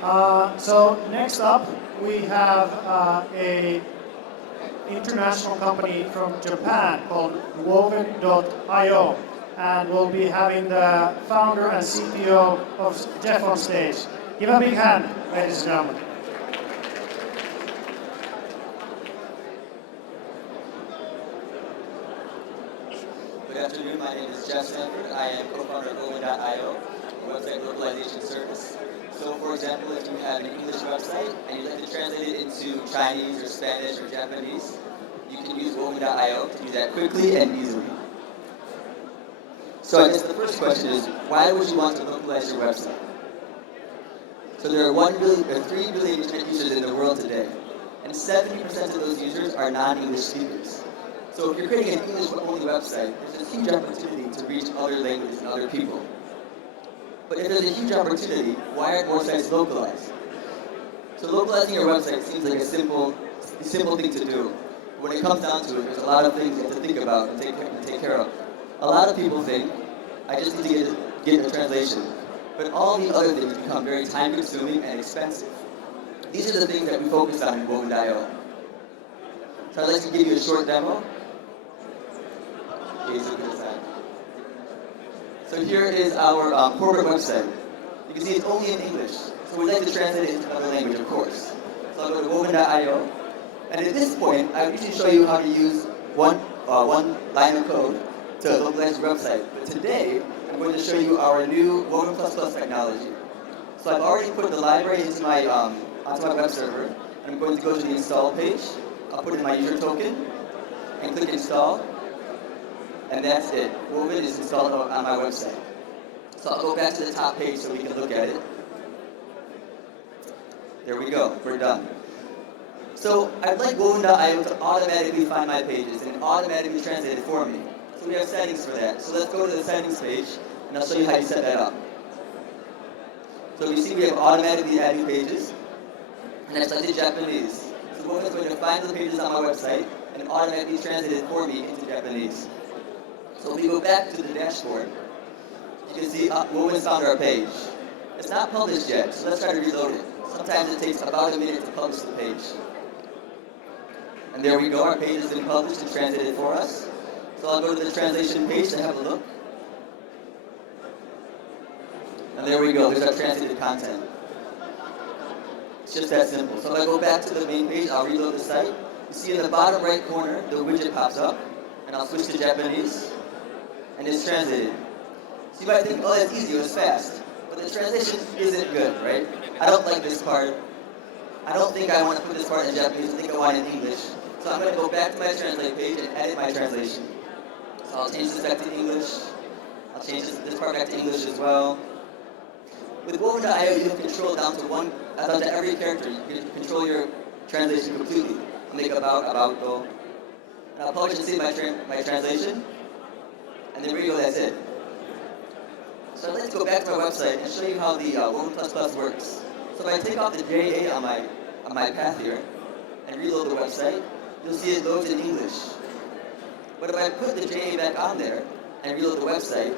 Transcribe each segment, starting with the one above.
So next up, we have a international company from Japan called Woven.io, and we'll be having the founder and CTO of Jeff on stage. Give a big hand, ladies and gentlemen. Good afternoon, my name is Jeff Sanford. I am co-founder of Woven.io, a website localization service. So for example, if you have an English website and you'd like to translate it into Chinese or Spanish or Japanese, you can use Woven.io to do that quickly and easily. So I guess the first question is, why would you want to localize your website? So there are 3 billion internet users in the world today, and 70% of those users are non-English speakers. So if you're creating an English-only website, there's a huge opportunity to reach other languages and other people. But if there's a huge opportunity, why aren't more sites localized? So localizing your website seems like a simple thing to do. But when it comes down to it, there's a lot of things you have to think about and take care of. A lot of people think, I just need to get a translation. But all the other things become very time-consuming and expensive. These are the things that we focus on in Woven.io. So I'd like to give you a short demo. So here is our corporate website. You can see it's only in English. So we'd like to translate it into another language, of course. So I'll go to Woven.io. And at this point, I usually show you how to use one line of code to localize your website. But today, I'm going to show you our new Woven++ technology. So I've already put the library into onto my web server. And I'm going to go to the install page. I'll put in my user token and click install. And that's it. Woven is installed on my website. So I'll go back to the top page so we can look at it. There we go. We're done. So I'd like Woven.io to automatically find my pages and automatically translate it for me. So we have settings for that. So let's go to the settings page, and I'll show you how you set that up. So we see we have automatically add new pages, and I've selected Japanese. So Woven is going to find the pages on my website and automatically translate it for me into Japanese. So if we go back to the dashboard, you can see Woven's found our page. It's not published yet, so let's try to reload it. Sometimes it takes about a minute to publish the page. And there we go, our page has been published and translated for us. So I'll go to the translation page to have a look. And there we go, there's our translated content. It's just that simple. So if I go back to the main page, I'll reload the site. You see in the bottom right corner, the widget pops up, and I'll switch to Japanese. And it's translated. So you might think, oh, that's easy, it was fast. But the translation isn't good, right? I don't like this part. I don't think I want to put this part in Japanese, I think I want it in English. So I'm going to go back to my translate page and edit my translation. So I'll change this back to English. I'll change this part back to English as well. With Woven.io, you have control down to every character. You can control your translation completely. I'll make about, go. And I'll publish and save my translation. And there we go, that's it. So let's go back to our website and show you how the Woven++ works. So if I take off the JA on my path here and reload the website, you'll see it loads in English. But if I put the JA back on there and reload the website,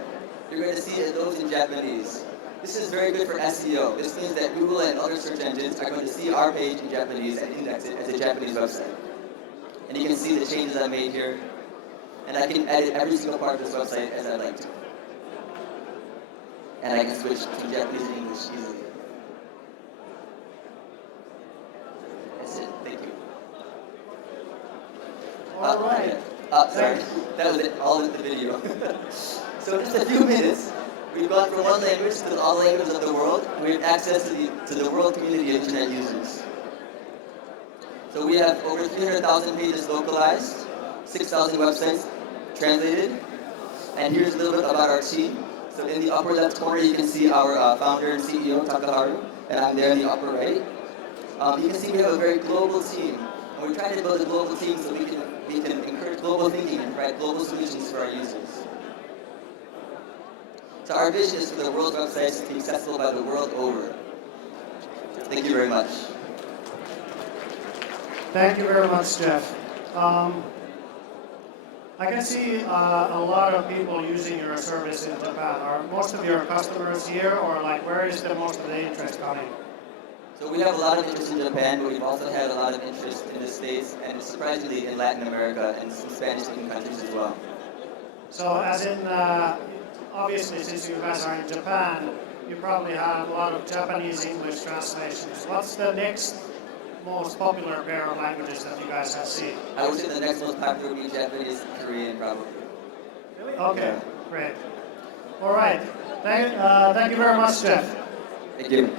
you're going to see it loads in Japanese. This is very good for SEO. This means that Google and other search engines are going to see our page in Japanese and index it as a Japanese website. And you can see the changes I made here. And I can edit every single part of this website as I like to. And I can switch to Japanese and English easily. That's it. Thank you. All right. Sorry. That was it. All in the video. So in just a few minutes, we've gone from one language to all languages of the world. We have access to the world community of internet users. So we have over 300,000 pages localized, 6,000 websites translated. And here's a little bit about our team. So in the upper left corner, you can see our founder and CEO, Takaharu, and I'm there in the upper right. You can see we have a very global team. And we're trying to build a global team so we can encourage global thinking and provide global solutions for our users. So our vision is for the world's websites to be accessible by the world over. Thank you very much. Thank you very much, Jeff. I can see a lot of people using your service in Japan. Are most of your customers here, or like where is the most of the interest coming? So we have a lot of interest in Japan, but we've also had a lot of interest in the States and surprisingly in Latin America and some Spanish-speaking countries as well. So as in, obviously since you guys are in Japan, you probably have a lot of Japanese English translations. What's the next most popular pair of languages that you guys have seen? I would say the next most popular would be Japanese, Korean, probably. Okay, great. All right. Thank you very much, Jeff. Thank you.